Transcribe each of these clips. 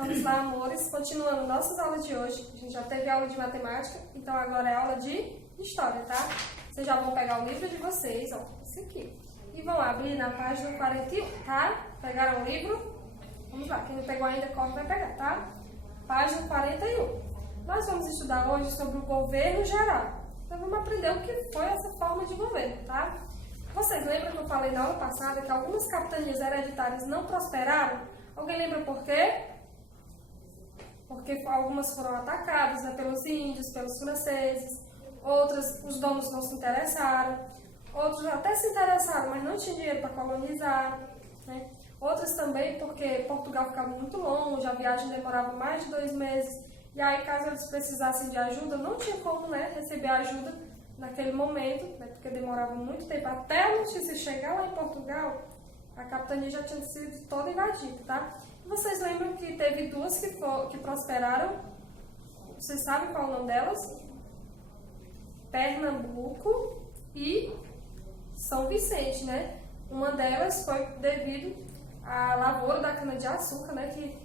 Vamos lá, amores, continuando nossas aulas de hoje. A gente já teve aula de matemática, então agora é aula de história, tá? Vocês já vão pegar o livro de vocês, ó, esse aqui, e vão abrir na página 41, tá? Pegaram o livro? Vamos lá, quem não pegou ainda, corre, vai pegar, tá? Página 41. Nós vamos estudar hoje sobre o governo geral. Então vamos aprender o que foi essa forma de governo, tá? Vocês lembram que eu falei na aula passada que algumas capitanias hereditárias não prosperaram? Alguém lembra por quê? Porque algumas foram atacadas, né, pelos índios, pelos franceses, outras os donos não se interessaram, outros até se interessaram, mas não tinham dinheiro para colonizar, né? Outras também porque Portugal ficava muito longe, a viagem demorava mais de 2 meses, e aí caso eles precisassem de ajuda, não tinha como, né, receber ajuda naquele momento, né, porque demorava muito tempo até a notícia chegar lá em Portugal, a capitania já tinha sido toda invadida, tá? Vocês lembram que teve duas que prosperaram? Vocês sabem qual é o nome delas? Pernambuco e São Vicente, né? Uma delas foi devido à lavoura da cana-de-açúcar, né? Que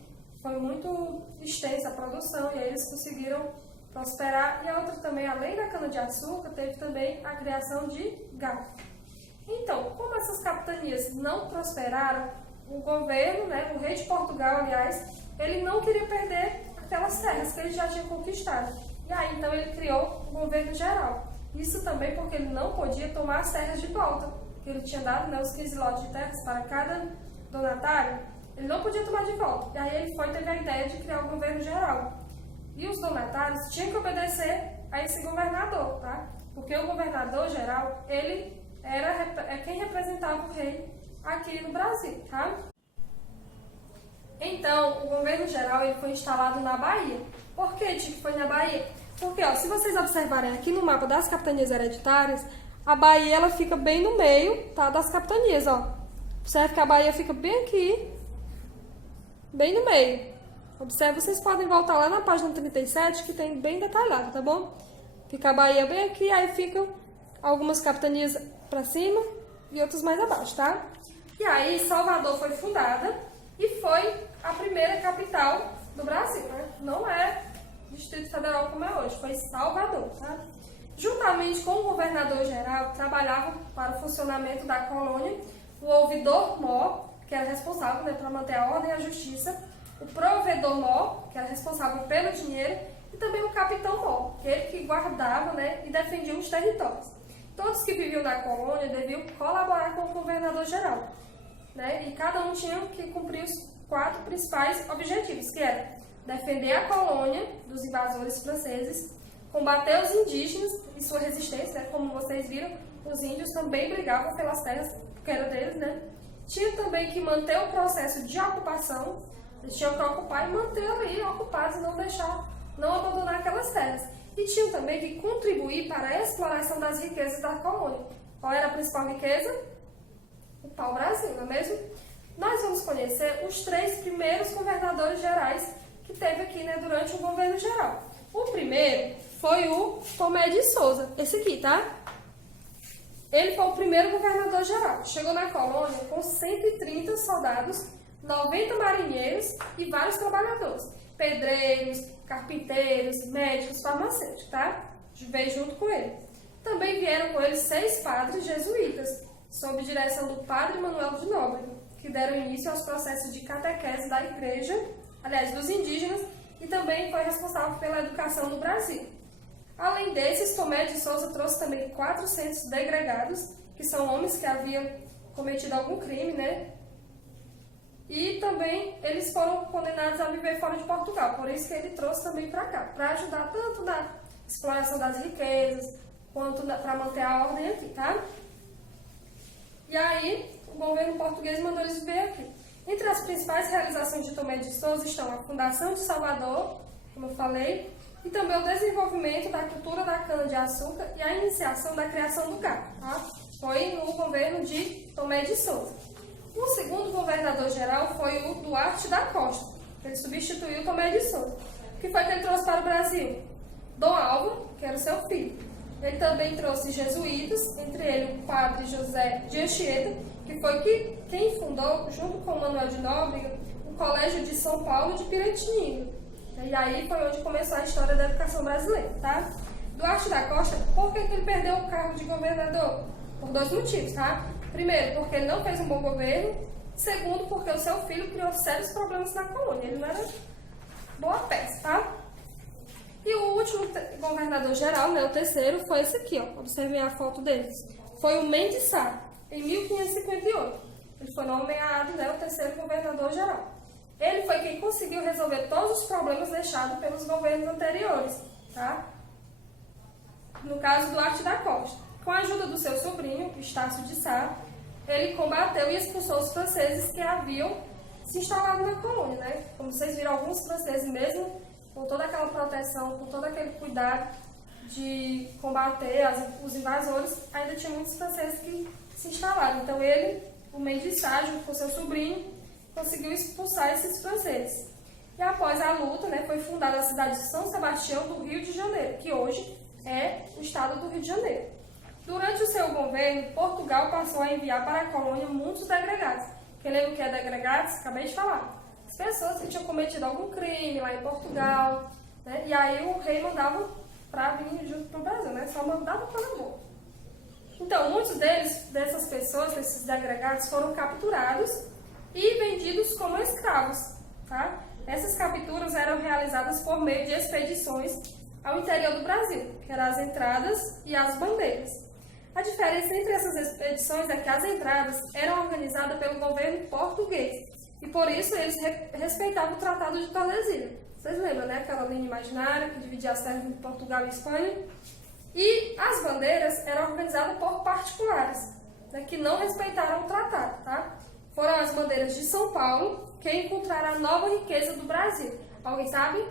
foi muito extensa a produção e aí eles conseguiram prosperar. E a outra também, além da cana-de-açúcar, teve também a criação de gado. Então, como essas capitanias não prosperaram, o governo, né, o rei de Portugal, aliás, ele não queria perder aquelas terras que ele já tinha conquistado. E aí, então, ele criou o governo geral. Isso também porque ele não podia tomar as terras de volta, que ele tinha dado, né, os 15 lotes de terras para cada donatário, ele não podia tomar de volta. E aí ele teve a ideia de criar o governo geral. E os donatários tinham que obedecer a esse governador, tá? Porque o governador geral, ele é quem representava o rei aqui no Brasil, tá? Então, o governo geral ele foi instalado na Bahia. Por que digo que foi na Bahia? Porque, ó, se vocês observarem aqui no mapa das capitanias hereditárias, a Bahia ela fica bem no meio, tá, das capitanias, ó. Observe que a Bahia fica bem aqui, bem no meio. Observe, vocês podem voltar lá na página 37, que tem bem detalhado, tá bom? Fica a Bahia bem aqui, aí ficam algumas capitanias para cima e outras mais abaixo, tá? E aí, Salvador foi fundada e foi a primeira capital do Brasil, né? Não é Distrito Federal como é hoje, foi Salvador, tá? Juntamente com o governador-geral, trabalhava para o funcionamento da colônia o ouvidor-mor, que era responsável, né, para manter a ordem e a justiça, o provedor-mor, que era responsável pelo dinheiro, e também o capitão-mor, que ele que guardava, né, e defendia os territórios. Todos que viviam na colônia deviam colaborar com o governador-geral, né? E cada um tinha que cumprir os 4 principais objetivos, que era defender a colônia dos invasores franceses, combater os indígenas e sua resistência, né? Como vocês viram, os índios também brigavam pelas terras, porque era deles, né? Tinha também que manter o processo de ocupação, eles tinham que ocupar e manter ali ocupados e não abandonar aquelas terras. E tinham também que contribuir para a exploração das riquezas da colônia. Qual era a principal riqueza? O pau-brasil, não é mesmo? Nós vamos conhecer os 3 primeiros governadores gerais que teve aqui, né, durante o governo geral. O primeiro foi o Tomé de Souza, esse aqui, tá? Ele foi o primeiro governador geral. Chegou na colônia com 130 soldados, 90 marinheiros e vários trabalhadores. Pedreiros, carpinteiros, médicos, farmacêuticos, tá? Veio junto com ele. Também vieram com ele 6 padres jesuítas, sob direção do padre Manuel de Nóbrega, que deram início aos processos de catequese da igreja, aliás, dos indígenas, e também foi responsável pela educação no Brasil. Além desses, Tomé de Souza trouxe também 400 degregados, que são homens que haviam cometido algum crime, né? E também eles foram condenados a viver fora de Portugal, por isso que ele trouxe também para cá, para ajudar tanto na exploração das riquezas, quanto para manter a ordem aqui, tá? E aí, o governo português mandou eles viver aqui. Entre as principais realizações de Tomé de Souza estão a fundação de Salvador, como eu falei, e também o desenvolvimento da cultura da cana-de-açúcar e a iniciação da criação do gado, tá? Foi no governo de Tomé de Souza. O segundo governador-geral foi o Duarte da Costa, que ele substituiu Tomé de Souza. O que foi que ele trouxe para o Brasil? Dom Álvaro, que era o seu filho. Ele também trouxe jesuítas, entre eles o padre José de Anchieta, que foi quem fundou, junto com Manuel de Nóbrega, o Colégio de São Paulo de Piratininga. E aí foi onde começou a história da educação brasileira, tá? Duarte da Costa, por que ele perdeu o cargo de governador? Por 2 motivos, tá? Primeiro, porque ele não fez um bom governo. Segundo, porque o seu filho criou sérios problemas na colônia. Ele não era boa peça, tá? E o último governador geral, né, o terceiro, foi esse aqui, ó. Observem a foto dele. Foi o Mendes Sá, em 1558. Ele foi nomeado, né, o terceiro governador geral. Ele foi quem conseguiu resolver todos os problemas deixados pelos governos anteriores, tá? No caso do Duarte da Costa. Com a ajuda do seu sobrinho, Estácio de Sá, ele combateu e expulsou os franceses que haviam se instalado na colônia, né? Como vocês viram, alguns franceses mesmo, com toda aquela proteção, com todo aquele cuidado de combater os invasores, ainda tinha muitos franceses que se instalaram. Então ele, o Mendes Sá, junto com seu sobrinho, conseguiu expulsar esses franceses. E após a luta, né, foi fundada a cidade de São Sebastião do Rio de Janeiro, que hoje é o estado do Rio de Janeiro. Durante o seu governo, Portugal passou a enviar para a colônia muitos degregados. Quem lembra o que é degregados? Acabei de falar. As pessoas que tinham cometido algum crime lá em Portugal, né, e aí o rei mandava para vir junto para o Brasil, né, só mandava para amor. Então, muitos dessas pessoas, desses degregados, foram capturados e vendidos como escravos, tá? Essas capturas eram realizadas por meio de expedições ao interior do Brasil, que eram as entradas e as bandeiras. A diferença entre essas expedições é que as entradas eram organizadas pelo governo português e por isso eles respeitavam o Tratado de Tordesilhas. Vocês lembram, né? Aquela linha imaginária que dividia as terras entre Portugal e Espanha? E as bandeiras eram organizadas por particulares, né, que não respeitaram o tratado, tá? Foram as bandeiras de São Paulo que encontraram a nova riqueza do Brasil. Alguém sabe?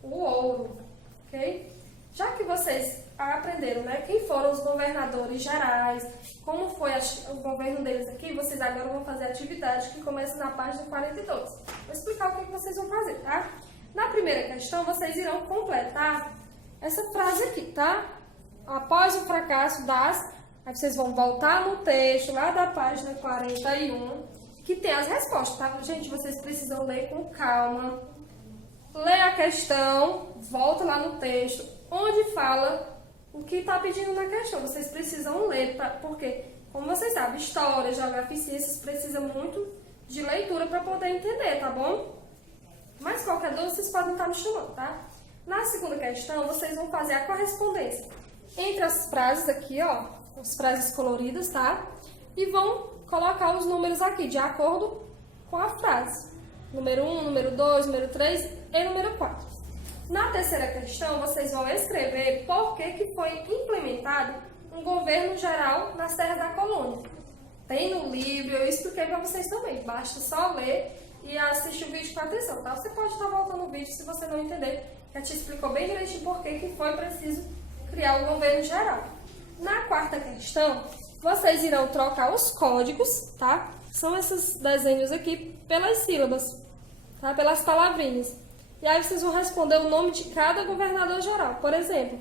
O ouro, ok? Já que vocês aprenderam, né, quem foram os governadores gerais, como foi o governo deles aqui, vocês agora vão fazer a atividade que começa na página 42. Vou explicar o que vocês vão fazer, tá? Na primeira questão, vocês irão completar essa frase aqui, tá? Após o fracasso das... Aí vocês vão voltar no texto, lá da página 41, que tem as respostas, tá? Gente, vocês precisam ler com calma. Lê a questão, volta lá no texto, onde fala o que está pedindo na questão. Vocês precisam ler, porque, como vocês sabem, história, geografia e ciências precisa muito de leitura para poder entender, tá bom? Mas qualquer dúvida, vocês podem estar me chamando, tá? Na segunda questão, vocês vão fazer a correspondência entre as frases aqui, ó, as frases coloridas, tá? E vão colocar os números aqui, de acordo com a frase. Número 1, número 2, número 3 e número 4. Na terceira questão, vocês vão escrever por que foi implementado um governo geral nas terras da colônia. Tem no livro, eu expliquei para vocês também. Basta só ler e assistir o vídeo com atenção, tá? Você pode estar voltando o vídeo se você não entender, que a gente explicou bem direitinho por que foi preciso criar o governo geral. Na quarta questão, vocês irão trocar os códigos, tá? São esses desenhos aqui pelas sílabas, tá? Pelas palavrinhas. E aí vocês vão responder o nome de cada governador geral. Por exemplo,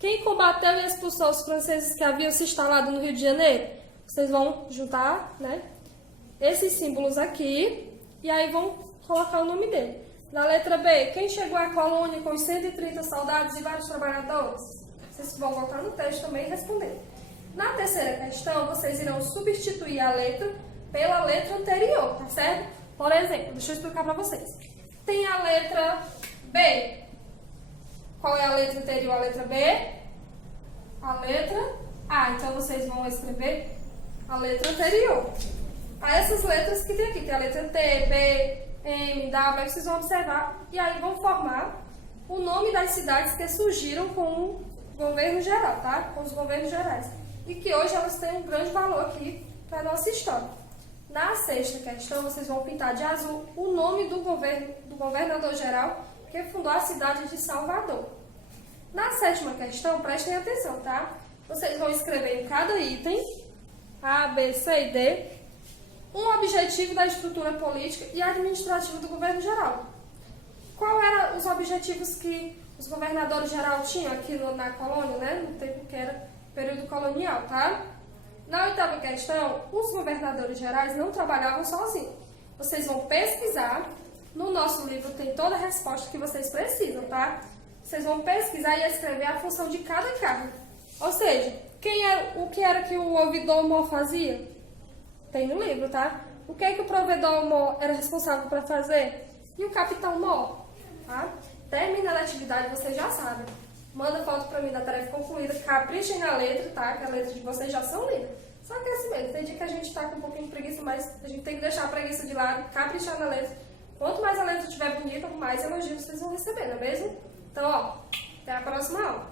quem combateu e expulsou os franceses que haviam se instalado no Rio de Janeiro? Vocês vão juntar, né, esses símbolos aqui e aí vão colocar o nome dele. Na letra B, quem chegou à colônia com os 130 soldados e vários trabalhadores? Vocês vão voltar no texto também e responder. Na terceira questão, vocês irão substituir a letra pela letra anterior, tá certo? Por exemplo, deixa eu explicar para vocês. Tem a letra B. Qual é a letra anterior à letra B? A letra A. Então, vocês vão escrever a letra anterior a essas letras que tem aqui. Tem a letra T, B, M, W, vocês vão observar. E aí vão formar o nome das cidades que surgiram com o governo geral, tá? Com os governos gerais. E que hoje elas têm um grande valor aqui para a nossa história. Na sexta questão, vocês vão pintar de azul o nome do governador geral que fundou a cidade de Salvador. Na sétima questão, prestem atenção, tá? Vocês vão escrever em cada item, A, B, C e D, um objetivo da estrutura política e administrativa do governo geral. Qual eram os objetivos que os governadores gerais tinham aqui na colônia, né? No tempo que era período colonial, tá? Na oitava questão, os governadores gerais não trabalhavam sozinhos. vocês vão pesquisar. No nosso livro tem toda a resposta que vocês precisam, tá? Vocês vão pesquisar e escrever a função de cada carro. Ou seja, o que era que o ouvidor mó fazia? Tem no livro, tá? O que é que o provedor mó era responsável para fazer? E o capitão mó, tá? Terminando a atividade, vocês já sabem. Manda foto para mim da tarefa concluída, caprichem na letra, tá? Que as letras de vocês já são lindas. Só que é assim mesmo, tem dia que a gente tá com um pouquinho de preguiça, mas a gente tem que deixar a preguiça de lado, caprichar na letra. Quanto mais a letra estiver bonita, mais elogios vocês vão receber, não é mesmo? Então, ó, até a próxima aula.